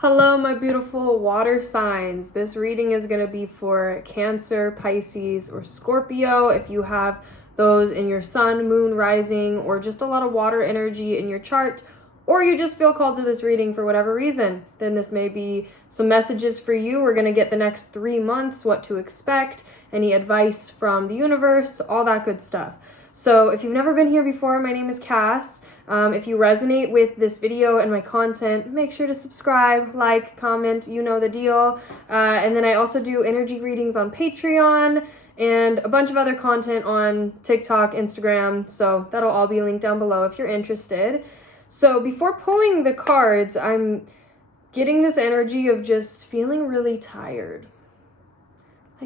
Hello, my beautiful water signs. This reading is going to be for Cancer, Pisces, or Scorpio. If you have those in your sun, moon, rising, or just a lot of water energy in your chart, or you just feel called to this reading for whatever reason, then this may be some messages for you. We're going to get the next 3 months, what to expect, any advice from the universe, all that good stuff. So if you've never been here before, my name is Cass. If you resonate with this video and my content, make sure to subscribe, like, comment, you know the deal. And then I also do energy readings on Patreon and a bunch of other content on TikTok, Instagram, so that'll all be linked down below if you're interested. So before pulling the cards, I'm getting this energy of just feeling really tired.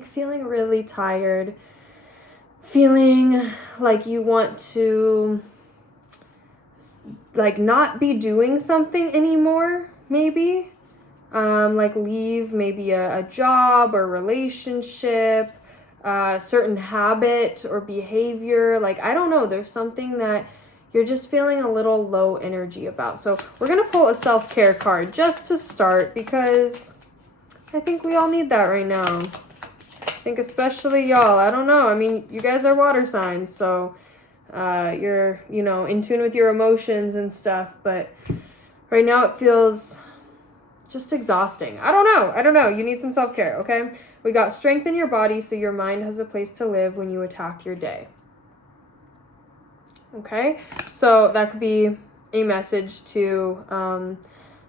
Feeling really tired. Feeling like you want to not be doing something anymore, maybe. Leave maybe a job or relationship, certain habit or behavior. I don't know, there's something that you're just feeling a little low energy about. So we're going to pull a self-care card just to start because I think we all need that right now. I think especially y'all. I don't know. I mean, you guys are water signs, so you're, in tune with your emotions and stuff, but right now it feels just exhausting. I don't know. You need some self-care, okay? We got strengthen your body so your mind has a place to live when you attack your day. Okay? So that could be a message to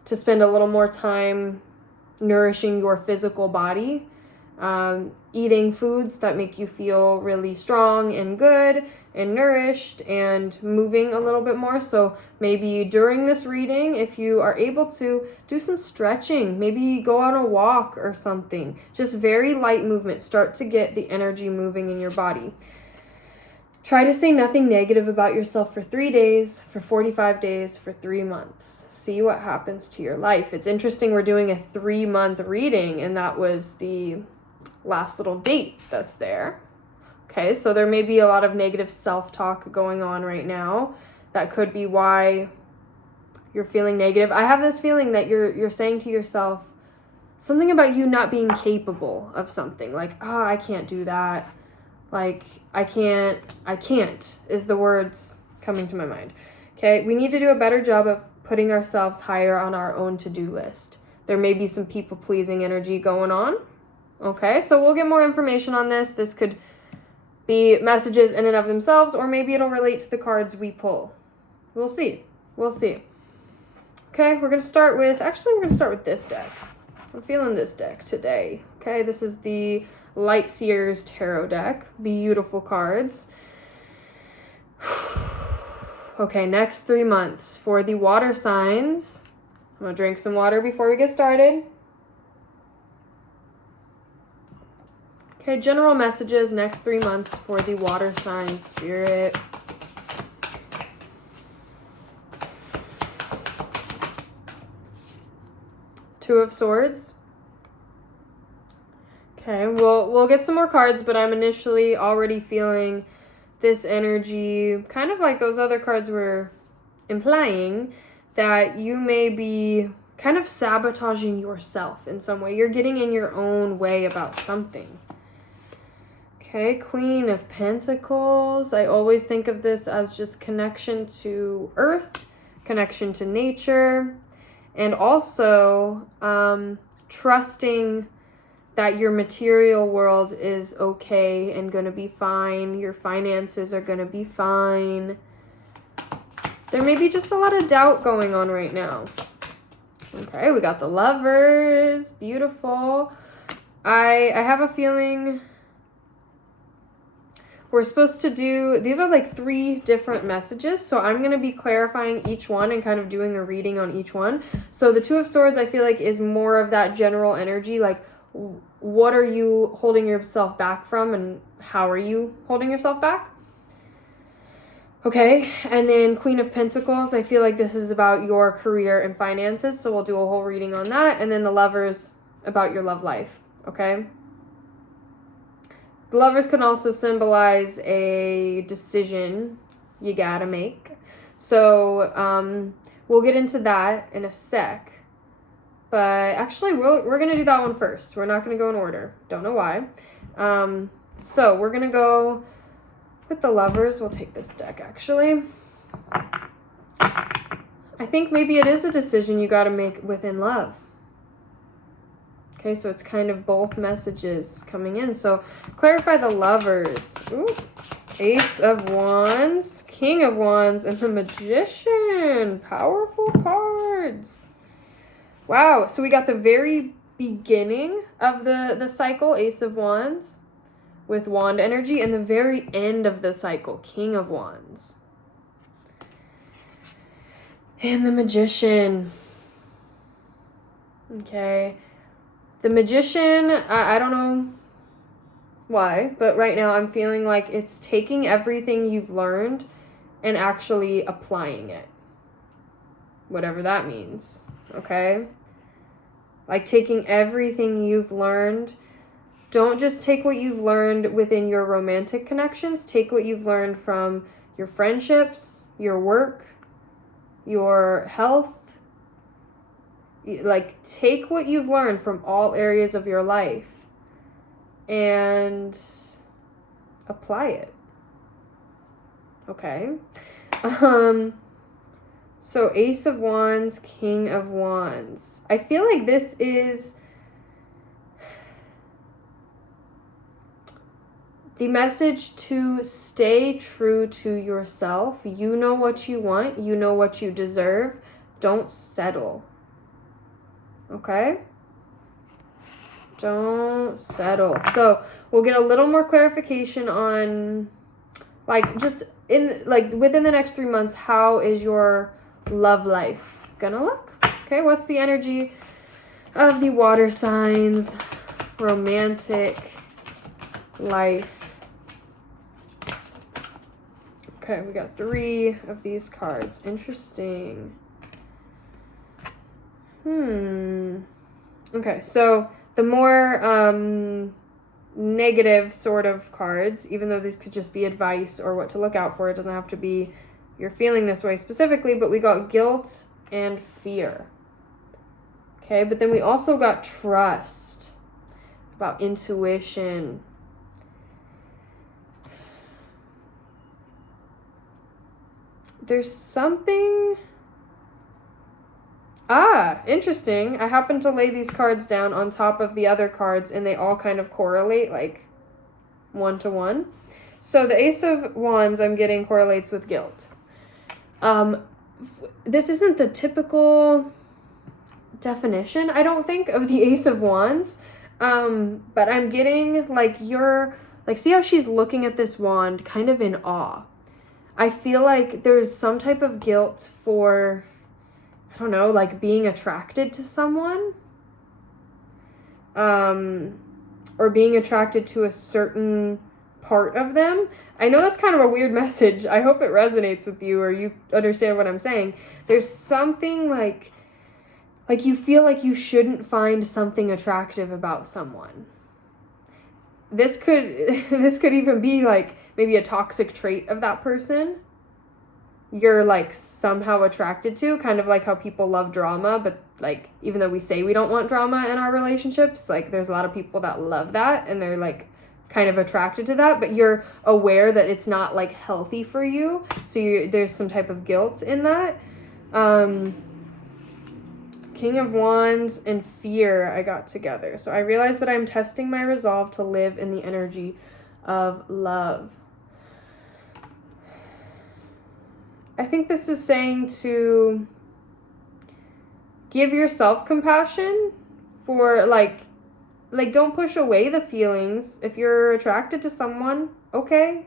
spend a little more time nourishing your physical body, eating foods that make you feel really strong and good and nourished, and moving a little bit more. So maybe during this reading, if you are able to, do some stretching, maybe go on a walk or something. Just very light movement. Start to get the energy moving in your body. Try to say nothing negative about yourself for 3 days, for 45 days, for 3 months. See what happens to your life. It's interesting, we're doing a 3-month reading, and that was the last little date that's there. Okay, so there may be a lot of negative self-talk going on right now. That could be why you're feeling negative. I have this feeling that you're saying to yourself something about you not being capable of something. I can't do that. I can't is the words coming to my mind. Okay, we need to do a better job of putting ourselves higher on our own to-do list. There may be some people-pleasing energy going on. Okay, so we'll get more information on this. This could be messages in and of themselves, or maybe it'll relate to the cards we pull. We'll see. Okay, we're going to start with this deck. I'm feeling this deck today. Okay, this is the Light Seers Tarot deck. Beautiful cards. Okay, next 3 months for the water signs. I'm going to drink some water before we get started. Okay, general messages next 3 months for the water sign spirit. Two of Swords. Okay, we'll get some more cards, but I'm initially already feeling this energy, kind of like those other cards were implying, that you may be kind of sabotaging yourself in some way. You're getting in your own way about something. Okay, Queen of Pentacles. I always think of this as just connection to earth, connection to nature, and also trusting that your material world is okay and going to be fine. Your finances are going to be fine. There may be just a lot of doubt going on right now. Okay, we got the Lovers. Beautiful. I have a feeling we're supposed to do, these are 3 different messages, so I'm going to be clarifying each one and kind of doing a reading on each one. So the Two of Swords, I feel like, is more of that general energy, what are you holding yourself back from, and how are you holding yourself back? Okay, and then Queen of Pentacles, I feel like this is about your career and finances, so we'll do a whole reading on that. And then the Lovers, about your love life, okay? The Lovers can also symbolize a decision you gotta make. So we'll get into that in a sec. But actually, we're going to do that one first. We're not going to go in order. Don't know why. So we're going to go with the Lovers. We'll take this deck, actually. I think maybe it is a decision you got to make within love. Okay, so it's kind of both messages coming in. So clarify the Lovers. Ooh, Ace of Wands, King of Wands, and the Magician. Powerful cards. Wow, so we got the very beginning of the cycle, Ace of Wands, with Wand energy, and the very end of the cycle, King of Wands. And the Magician. Okay. The Magician, I don't know why, but right now I'm feeling like it's taking everything you've learned and actually applying it. Whatever that means, okay? Like taking everything you've learned. Don't just take what you've learned within your romantic connections. Take what you've learned from your friendships, your work, your health. Like, take what you've learned from all areas of your life and apply it. Okay? So Ace of Wands, King of Wands. I feel like this is the message to stay true to yourself. You know what you want. You know what you deserve. Don't settle. Okay? Don't settle. So we'll get a little more clarification on, like, just in, like, within the next 3 months, how is your love life gonna look? Okay, what's the energy of the water signs, romantic life? Okay, we got 3 of these cards. Interesting. Okay, so the more negative sort of cards, even though these could just be advice or what to look out for, it doesn't have to be you're feeling this way specifically, but we got guilt and fear. Okay, but then we also got trust, about intuition. There's something... interesting. I happened to lay these cards down on top of the other cards, and they all kind of correlate, like, 1-to-1. So the Ace of Wands I'm getting correlates with guilt. This isn't the typical definition, I don't think, of the Ace of Wands. But I'm getting, like, see how she's looking at this wand kind of in awe. I feel like there's some type of guilt for... I don't know, like being attracted to someone, or being attracted to a certain part of them. I know that's kind of a weird message. I hope it resonates with you or you understand what I'm saying. There's something like you feel like you shouldn't find something attractive about someone. This could even be like maybe a toxic trait of that person. You're like somehow attracted to, kind of like how people love drama, but like even though we say we don't want drama in our relationships, like there's a lot of people that love that and they're like kind of attracted to that, but you're aware that it's not like healthy for you, so there's some type of guilt in that. King of Wands and fear I got together. So I realized that I'm testing my resolve to live in the energy of love. I think this is saying to give yourself compassion for like don't push away the feelings. If you're attracted to someone, okay.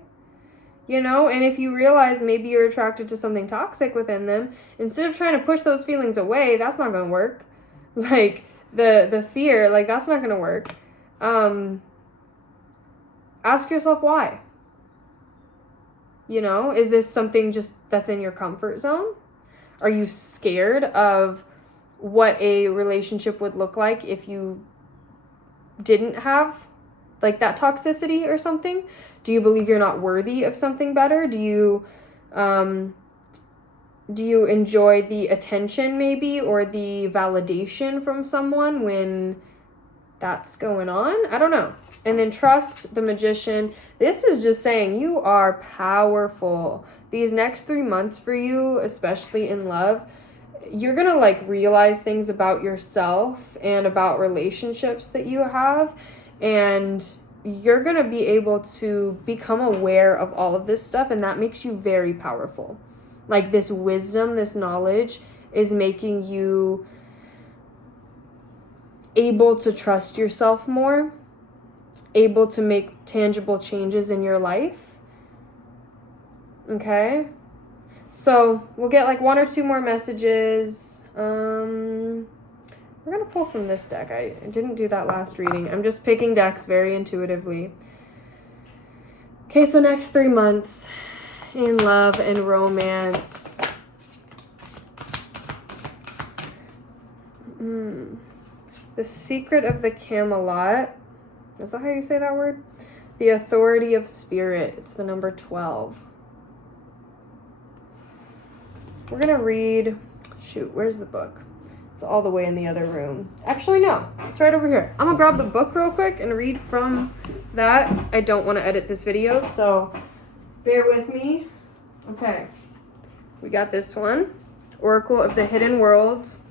You know, and if you realize maybe you're attracted to something toxic within them, instead of trying to push those feelings away, that's not going to work. Like the fear, like that's not going to work. Ask yourself why. You know, is this something just that's in your comfort zone? Are you scared of what a relationship would look like if you didn't have like that toxicity or something? Do you believe you're not worthy of something better? Do you Do you enjoy the attention maybe, or the validation from someone when that's going on? I don't know. And then trust, the Magician. This is just saying you are powerful. These next 3 months for you, especially in love, you're going to like realize things about yourself and about relationships that you have. And you're going to be able to become aware of all of this stuff. And that makes you very powerful. Like this wisdom, this knowledge is making you able to trust yourself more, able to make tangible changes in your life. Okay? So we'll get like 1 or 2 more messages. We're going to pull from this deck. I didn't do that last reading. I'm just picking decks very intuitively. Okay, so next 3 months in love and romance. The Secret of the Camelot. Is that how you say that word? The Authority of Spirit. It's the number 12. We're going to read... Shoot, where's the book? It's all the way in the other room. Actually, no. It's right over here. I'm going to grab the book real quick and read from that. I don't want to edit this video, so bear with me. Okay. We got this one. Oracle of the Hidden Worlds.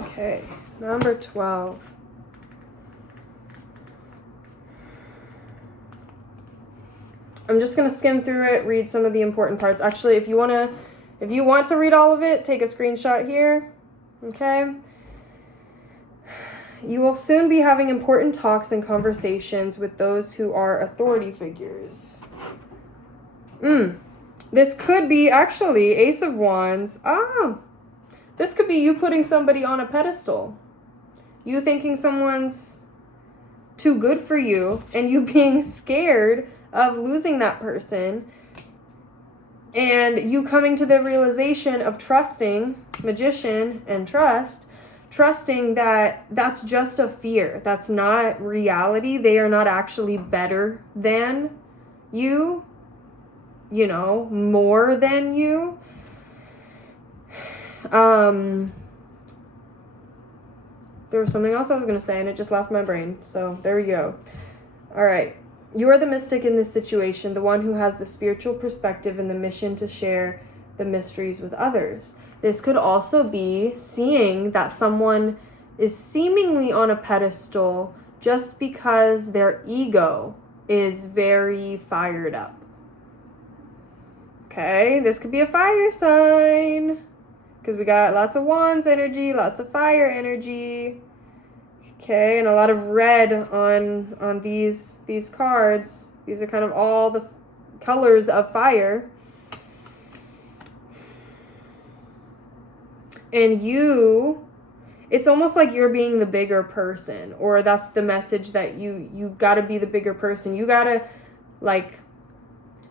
Okay. Number 12. I'm just going to skim through it, read some of the important parts. Actually, if you want to read all of it, take a screenshot here. Okay? You will soon be having important talks and conversations with those who are authority figures. This could be actually Ace of Wands. This could be you putting somebody on a pedestal. You thinking someone's too good for you and you being scared of losing that person, and you coming to the realization of trusting, Magician and trusting that that's just a fear. That's not reality. They are not actually better than you, more than you. There was something else I was going to say and it just left my brain. So there we go. All right. You are the mystic in this situation, the one who has the spiritual perspective and the mission to share the mysteries with others. This could also be seeing that someone is seemingly on a pedestal just because their ego is very fired up. Okay, this could be a fire sign because we got lots of wands energy, lots of fire energy. Okay, and a lot of red on these cards. These are kind of all the colors of fire. And it's almost like you're being the bigger person, or that's the message that you got to be the bigger person. You got to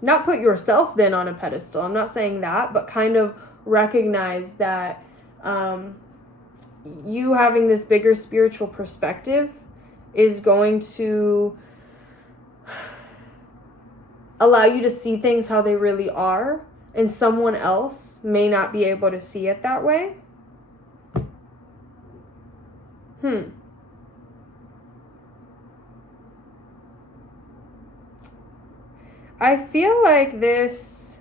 not put yourself then on a pedestal. I'm not saying that, but kind of recognize that you having this bigger spiritual perspective is going to allow you to see things how they really are, and someone else may not be able to see it that way. I feel like this,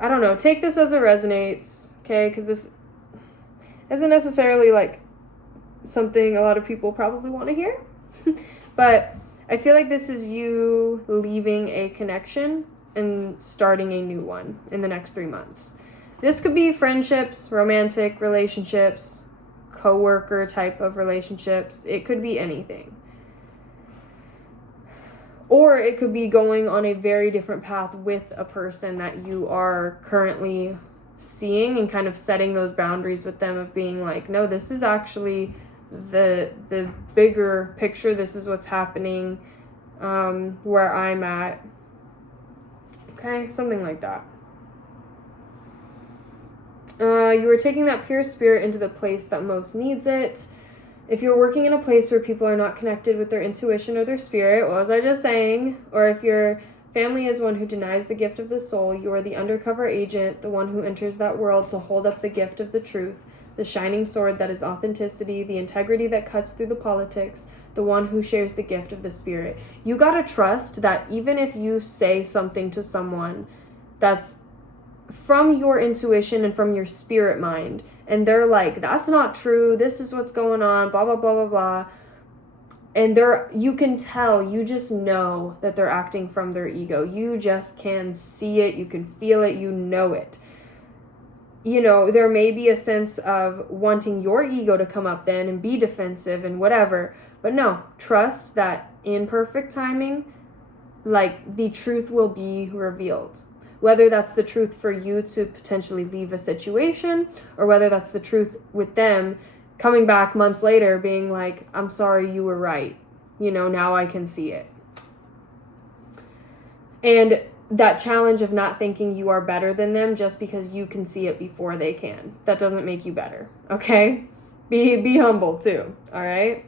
I don't know, take this as it resonates, okay? Because this isn't necessarily like something a lot of people probably want to hear. But I feel like this is you leaving a connection and starting a new one in the next 3 months. This could be friendships, romantic relationships, coworker type of relationships. It could be anything. Or it could be going on a very different path with a person that you are currently seeing and kind of setting those boundaries with them of being like, no, this is actually the bigger picture. This is what's happening where I'm at. Okay, something like that. You are taking that pure spirit into the place that most needs it. If you're working in a place where people are not connected with their intuition or their spirit, what was I just saying? Or if you're Family is one who denies the gift of the soul. You are the undercover agent, the one who enters that world to hold up the gift of the truth, the shining sword that is authenticity, the integrity that cuts through the politics, the one who shares the gift of the spirit. You gotta trust that even if you say something to someone that's from your intuition and from your spirit mind, and they're like, that's not true, this is what's going on, blah, blah, blah, blah, blah. And you can tell, you just know that they're acting from their ego. You just can see it, you can feel it, you know it. You know, there may be a sense of wanting your ego to come up then and be defensive and whatever. But no, trust that in perfect timing, like, the truth will be revealed. Whether that's the truth for you to potentially leave a situation, or whether that's the truth with them coming back months later being like, I'm sorry, you were right. You know, now I can see it. And that challenge of not thinking you are better than them just because you can see it before they can. That doesn't make you better, okay? Be humble too, all right?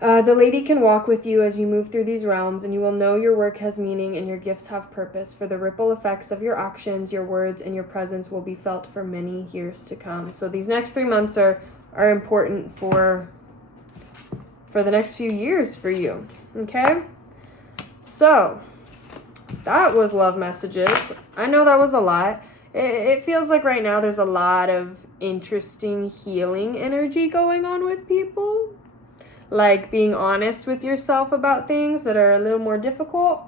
The lady can walk with you as you move through these realms, and you will know your work has meaning and your gifts have purpose, for the ripple effects of your actions, your words, and your presence will be felt for many years to come. So these next 3 months are important for the next few years for you, okay? So that was love messages. I know that was a lot. It feels like right now there's a lot of interesting healing energy going on with people. Like being honest with yourself about things that are a little more difficult.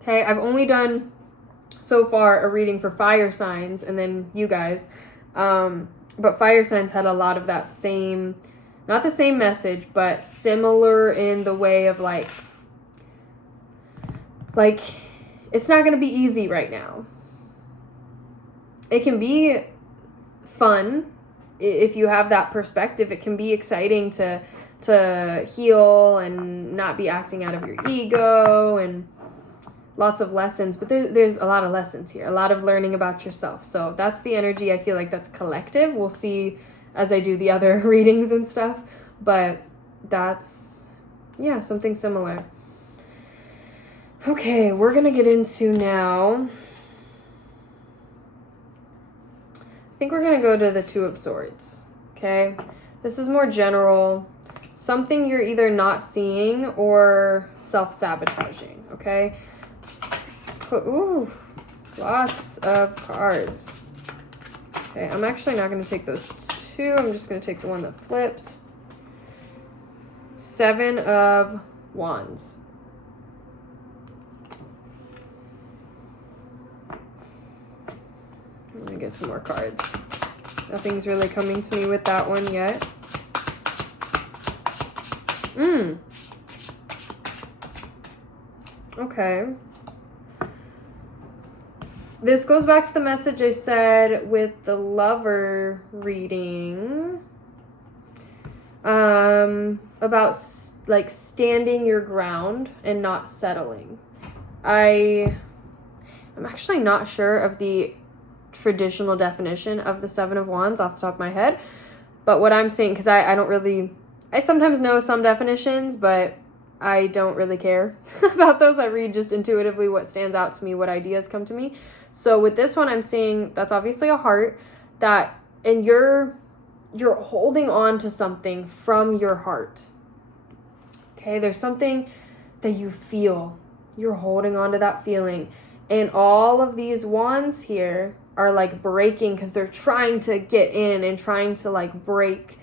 Okay, I've only done so far a reading for fire signs and then you guys. But fire signs had a lot of that same, not the same message, but similar in the way of like it's not going to be easy right now. It can be fun. If you have that perspective, it can be exciting to heal and not be acting out of your ego, and lots of lessons. But there's a lot of lessons here, a lot of learning about yourself. So that's the energy. I feel like that's collective. We'll see as I do the other readings and stuff. But that's, yeah, something similar. Okay, we're going to get into now. I think we're going to go to the Two of Swords, okay? This is more general, something you're either not seeing or self-sabotaging, okay? Ooh, lots of cards. Okay, I'm actually not going to take those two. I'm just going to take the one that flipped. 7 of Wands. I'm going to get some more cards. Nothing's really coming to me with that one yet. Okay. This goes back to the message I said with the lover reading. About like standing your ground and not settling. I'm actually not sure of the traditional definition of the 7 of Wands off the top of my head, but what I'm saying, because I sometimes know some definitions, but I don't really care about those. I read just intuitively what stands out to me, what ideas come to me. So with this one, I'm seeing that's obviously a heart, that, and you're holding on to something from your heart. Okay, there's something that you feel. You're holding on to that feeling. And all of these wands here are like breaking because they're trying to get in and trying to like break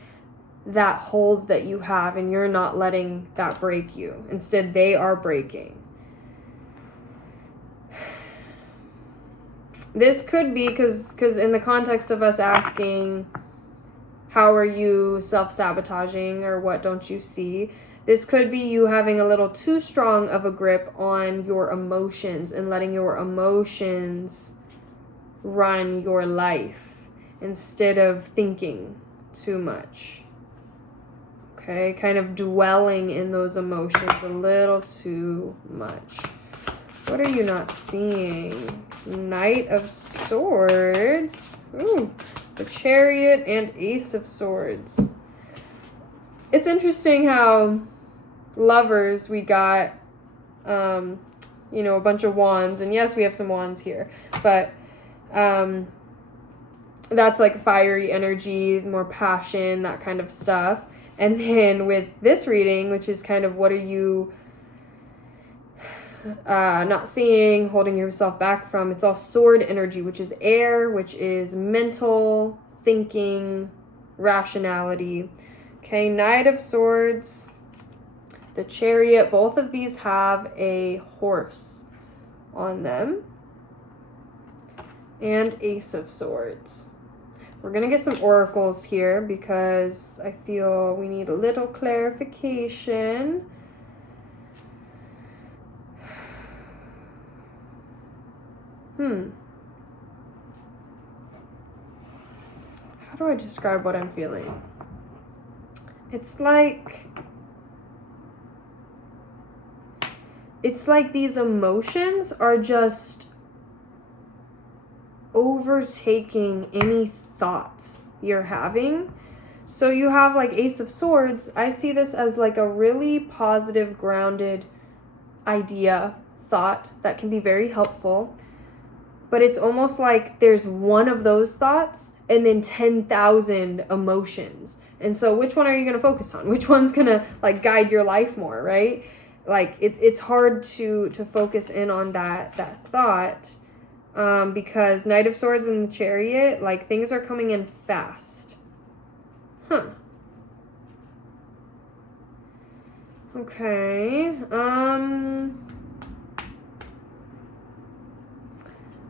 that hold that you have, and you're not letting that break you. Instead, they are breaking. This could be because in the context of us asking, how are you self-sabotaging, or what don't you see? This could be you having a little too strong of a grip on your emotions and letting your emotions run your life instead of thinking too much. Okay, kind of dwelling in those emotions a little too much. What are you not seeing? Knight of Swords. Ooh, the Chariot and Ace of Swords. It's interesting how Lovers, we got, a bunch of wands. And yes, we have some wands here. But that's like fiery energy, more passion, that kind of stuff. And then with this reading, which is kind of what are you not seeing, holding yourself back from, it's all sword energy, which is air, which is mental, thinking, rationality. Okay, Knight of Swords, the Chariot, both of these have a horse on them. And Ace of Swords. We're going to get some oracles here because I feel we need a little clarification. How do I describe what I'm feeling? It's like these emotions are just overtaking any thoughts you're having. So you have like Ace of Swords. I see this as like a really positive, grounded idea, thought that can be very helpful. But it's almost like there's one of those thoughts and then 10,000 emotions. And so which one are you going to focus on? Which one's going to like guide your life more, right? Like it's hard to focus in on that thought because Knight of Swords and the Chariot, like things are coming in fast. Okay.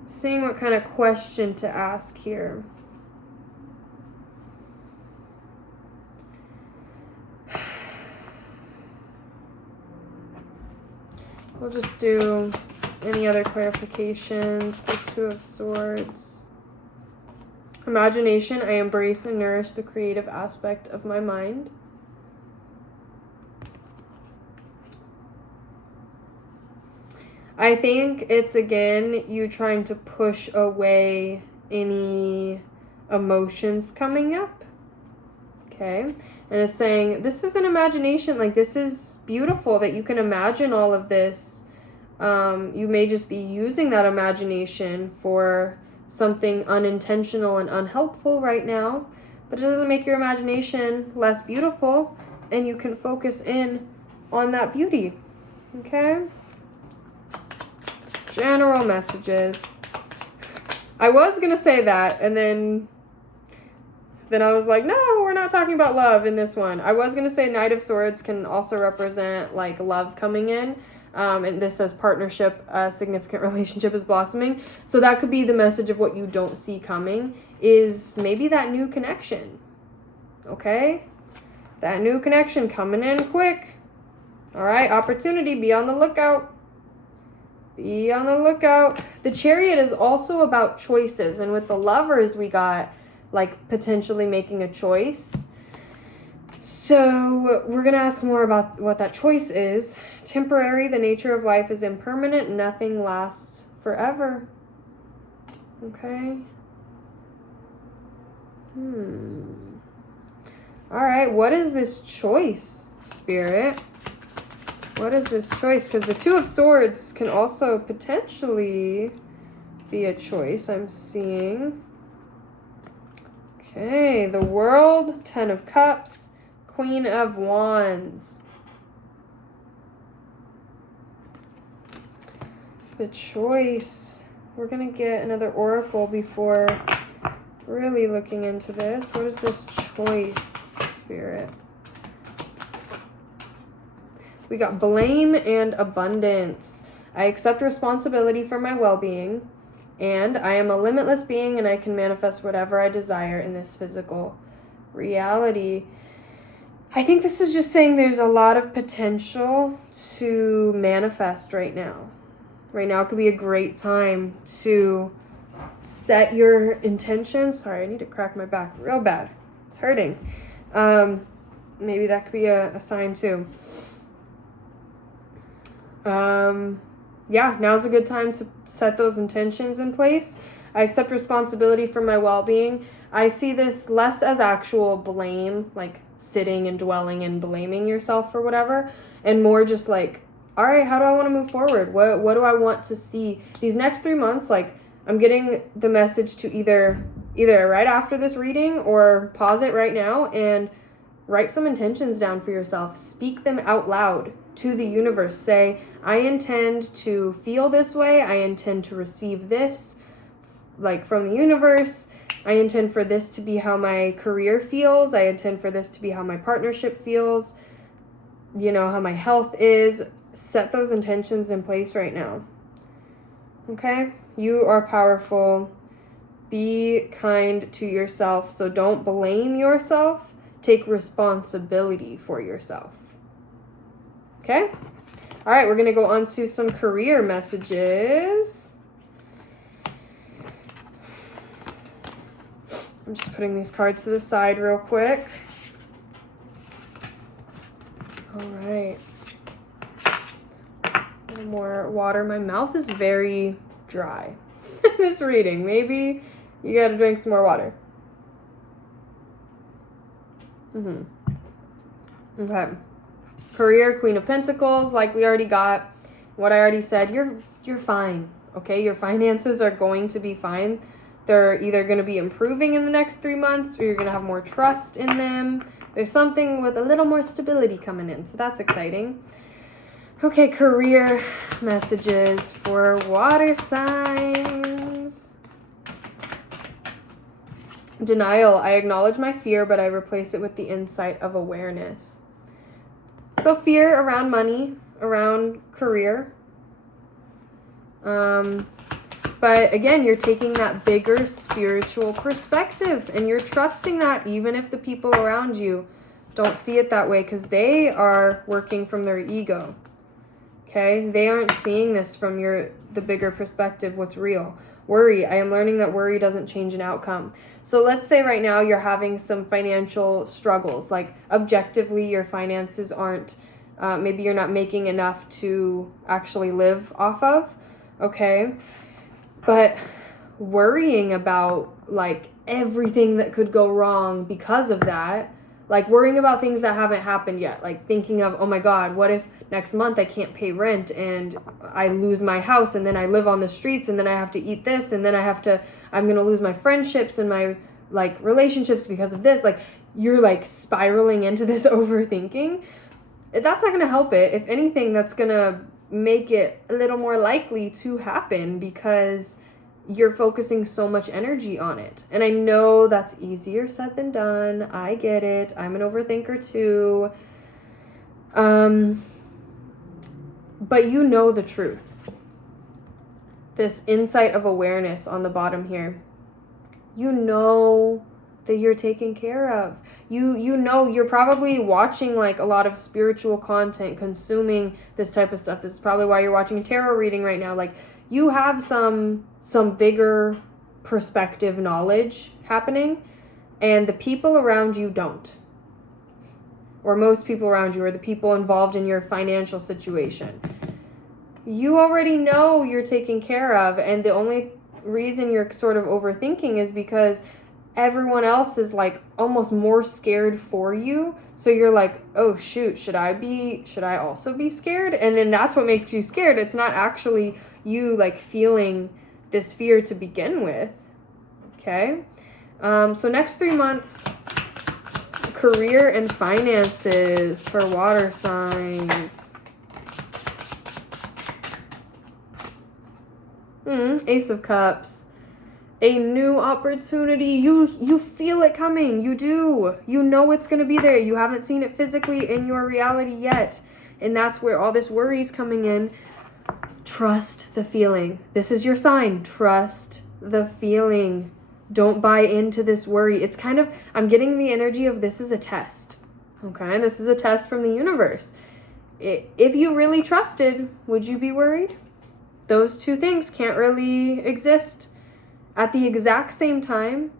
Seeing what kind of question to ask here. We'll just do any other clarifications. The Two of Swords. Imagination, I embrace and nourish the creative aspect of my mind. I think it's, again, you trying to push away any emotions coming up. Okay? And it's saying, this is an imagination. Like, this is beautiful that you can imagine all of this. You may just be using that imagination for something unintentional and unhelpful right now. But it doesn't make your imagination less beautiful. And you can focus in on that beauty. Okay? General messages. I was going to say that, and then I was like, no, we're not talking about love in this one. I was going to say Knight of Swords can also represent, like, love coming in. And this says partnership, significant relationship is blossoming. So that could be the message of what you don't see coming is maybe that new connection. Okay? That new connection coming in quick. All right, opportunity, be on the lookout. Be on the lookout. The Chariot is also about choices. And with the Lovers, we got like potentially making a choice. So we're going to ask more about what that choice is. Temporary, the nature of life is impermanent. Nothing lasts forever. Okay. All right. What is this choice, Spirit? What is this choice? Because the Two of Swords can also potentially be a choice I'm seeing. Okay, the World, Ten of Cups, Queen of Wands. The choice. We're going to get another oracle before really looking into this. What is this choice, Spirit? We got blame and abundance. I accept responsibility for my well-being, and I am a limitless being, and I can manifest whatever I desire in this physical reality. I think this is just saying there's a lot of potential to manifest right now. Right now could be a great time to set your intentions. Sorry, I need to crack my back real bad. It's hurting. Maybe that could be a sign too. Yeah, now's a good time to set those intentions in place. I accept responsibility for my well-being. I see this less as actual blame, like sitting and dwelling and blaming yourself for whatever, and more just like, all right, how do I want to move forward? What do I want to see? These next 3 months, like, I'm getting the message to either right after this reading or pause it right now and write some intentions down for yourself. Speak them out loud to the universe. Say, I intend to feel this way. I intend to receive this, like, from the universe. I intend for this to be how my career feels. I intend for this to be how my partnership feels, how my health is. Set those intentions in place right now. Okay? You are powerful. Be kind to yourself. So don't blame yourself. Take responsibility for yourself. Okay? All right, we're going to go on to some career messages. I'm just putting these cards to the side real quick. All right. A little more water. My mouth is very dry in this reading. Maybe you got to drink some more water. Okay. Career, Queen of Pentacles, like we already got. What I already said, you're fine. Okay? Your finances are going to be fine. They're either going to be improving in the next 3 months or you're going to have more trust in them. There's something with a little more stability coming in, so that's exciting. Okay, career messages for water signs. Denial. I acknowledge my fear, but I replace it with the insight of awareness. So fear around money, around career. But again, you're taking that bigger spiritual perspective and you're trusting that even if the people around you don't see it that way because they are working from their ego. Okay? They aren't seeing this from the bigger perspective, what's real. Worry. I am learning that worry doesn't change an outcome. So let's say right now you're having some financial struggles. Like objectively, your finances aren't, maybe you're not making enough to actually live off of. Okay? But worrying about like everything that could go wrong because of that, like worrying about things that haven't happened yet, like thinking of, oh my God, what if next month I can't pay rent and I lose my house and then I live on the streets and then I have to eat this and then I'm going to lose my friendships and my like relationships because of this. Like you're like spiraling into this overthinking. That's not going to help it. If anything, that's going to make it a little more likely to happen because you're focusing so much energy on it. And I know that's easier said than done. I get it. I'm an overthinker too. But you know the truth. This insight of awareness on the bottom here. You know that you're taken care of. You know you're probably watching like a lot of spiritual content, consuming this type of stuff. This is probably why you're watching tarot reading right now. Like you have some bigger perspective knowledge happening and the people around you don't. Or most people around you, or the people involved in your financial situation. You already know you're taken care of, and the only reason you're sort of overthinking is because everyone else is like almost more scared for you. So you're like, oh shoot, should I also be scared? And then that's what makes you scared. It's not actually you like feeling this fear to begin with. Okay. So next 3 months, career and finances for water signs. Ace of Cups. A new opportunity. You feel it coming. You do. You know it's going to be there. You haven't seen it physically in your reality yet. And that's where all this worry is coming in. Trust the feeling. This is your sign. Trust the feeling. Don't buy into this worry. It's kind of, I'm getting the energy of this is a test. Okay? This is a test from the universe. If you really trusted, would you be worried? Those two things can't really exist at the exact same time.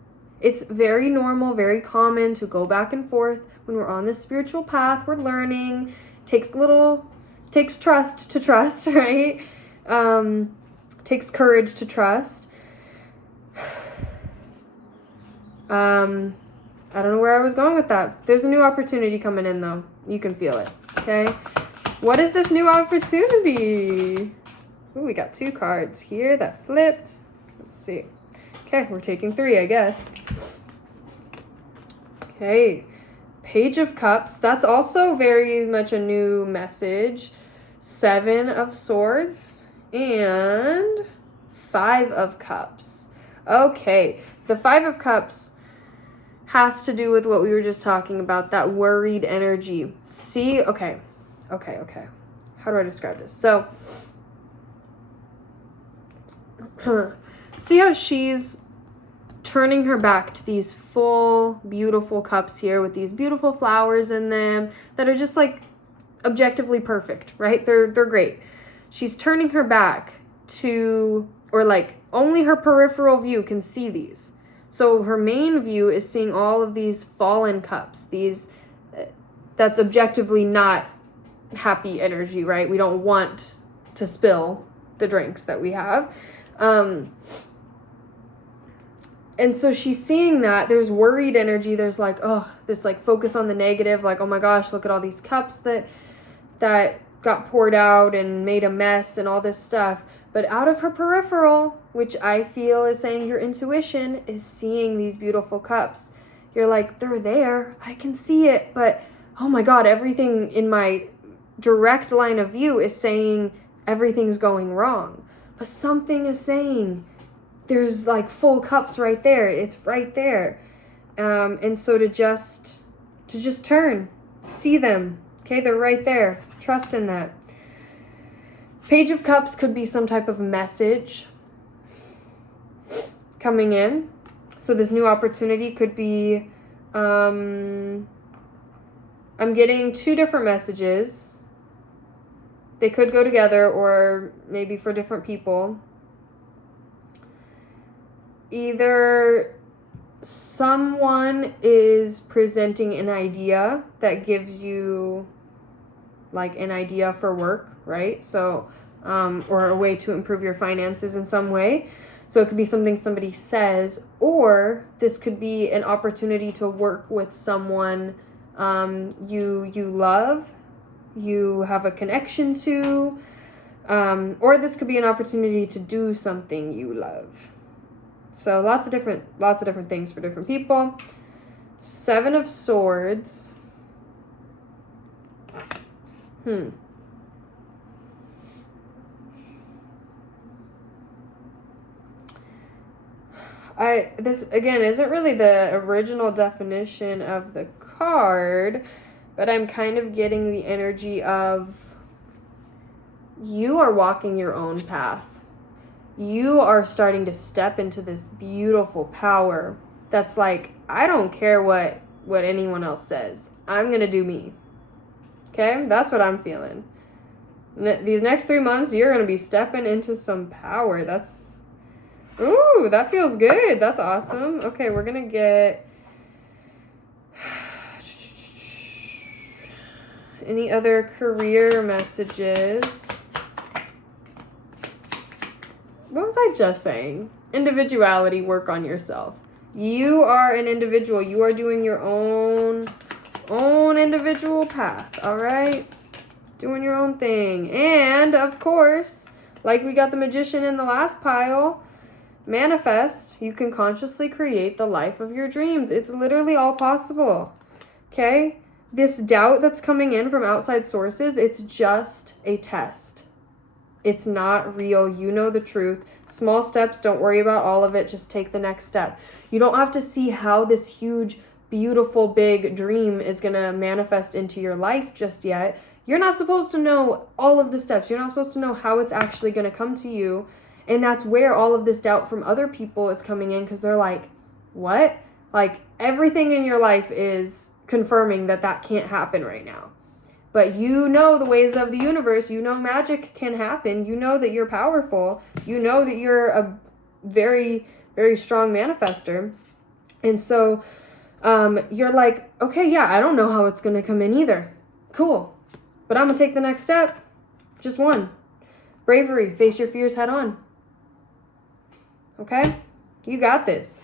It's very normal, very common to go back and forth when we're on this spiritual path. We're learning. Takes trust to trust, right? Takes courage to trust. I don't know where I was going with that. There's a new opportunity coming in though. You can feel it, okay? What is this new opportunity? Ooh, we got 2 cards here that flipped. Let's see. Okay, we're taking 3, I guess. Okay, Page of Cups. That's also very much a new message. 7 of Swords and 5 of Cups. Okay, the 5 of Cups has to do with what we were just talking about, that worried energy. See, okay. How do I describe this? So, see how she's turning her back to these full, beautiful cups here with these beautiful flowers in them that are just like objectively perfect, right? They're great. She's turning her back to, or like only her peripheral view can see these. So her main view is seeing all of these fallen cups, these, that's objectively not happy energy, right? We don't want to spill the drinks that we have. And so she's seeing that there's worried energy. There's like, oh, this like focus on the negative, like, oh my gosh, look at all these cups that got poured out and made a mess and all this stuff. But out of her peripheral, which I feel is saying your intuition, is seeing these beautiful cups. You're like, they're there. I can see it. But, oh my God, everything in my direct line of view is saying everything's going wrong. But something is saying there's like full cups right there. It's right there. And so to just turn, see them. Okay, they're right there. Trust in that. Page of Cups could be some type of message coming in. So this new opportunity could be, I'm getting 2 different messages. They could go together or maybe for different people. Either someone is presenting an idea that gives you like an idea for work, right? So, or a way to improve your finances in some way. So it could be something somebody says, or this could be an opportunity to work with someone you love, you have a connection to, or this could be an opportunity to do something you love. So lots of different things for different people. 7 of Swords. This again isn't really the original definition of the card, but I'm kind of getting the energy of you are walking your own path. You are starting to step into this beautiful power that's like, I don't care what anyone else says. I'm going to do me. Okay? That's what I'm feeling. These next 3 months, you're going to be stepping into some power. Ooh, that feels good. That's awesome. Okay, we're going to get any other career messages. What was I just saying? Individuality, work on yourself. You are an individual. You are doing your own individual path, all right? Doing your own thing. And, of course, like we got the Magician in the last pile, manifest. You can consciously create the life of your dreams. It's literally all possible, okay? This doubt that's coming in from outside sources, it's just a test. It's not real. You know the truth. Small steps. Don't worry about all of it. Just take the next step. You don't have to see how this huge, beautiful, big dream is going to manifest into your life just yet. You're not supposed to know all of the steps. You're not supposed to know how it's actually going to come to you. And that's where all of this doubt from other people is coming in, because they're like, what? Like, everything in your life is confirming that can't happen right now. But you know the ways of the universe. You know magic can happen. You know that you're powerful. You know that you're a very, very strong manifester. And so you're like, okay, yeah, I don't know how it's going to come in either. Cool. But I'm going to take the next step. Just one. Bravery. Face your fears head on. Okay? You got this.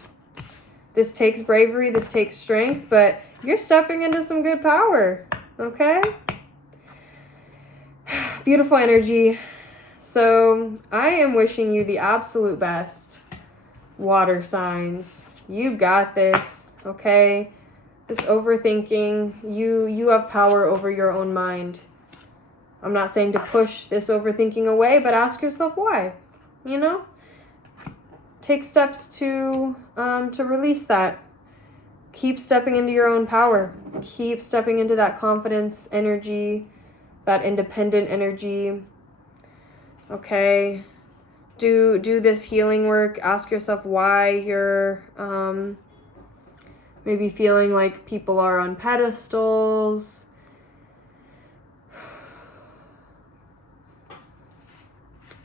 This takes bravery. This takes strength. But you're stepping into some good power. Okay? Beautiful energy. So I am wishing you the absolute best, water signs. You got this, okay? This overthinking, you have power over your own mind. I'm not saying to push this overthinking away, but ask yourself why. You know? Take steps to release that. Keep stepping into your own power. Keep stepping into that confidence energy, that independent energy. Okay? Do this healing work. Ask yourself why you're maybe feeling like people are on pedestals.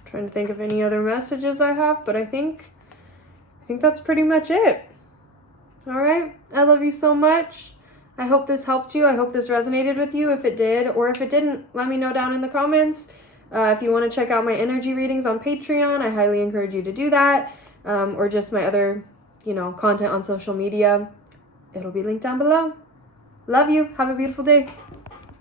Trying to think of any other messages I have, but I think that's pretty much it. All right. I love you so much. I hope this helped you. I hope this resonated with you. If it did, or if it didn't, let me know down in the comments. If you want to check out my energy readings on Patreon, I highly encourage you to do that. Or just my other, content on social media. It'll be linked down below. Love you. Have a beautiful day.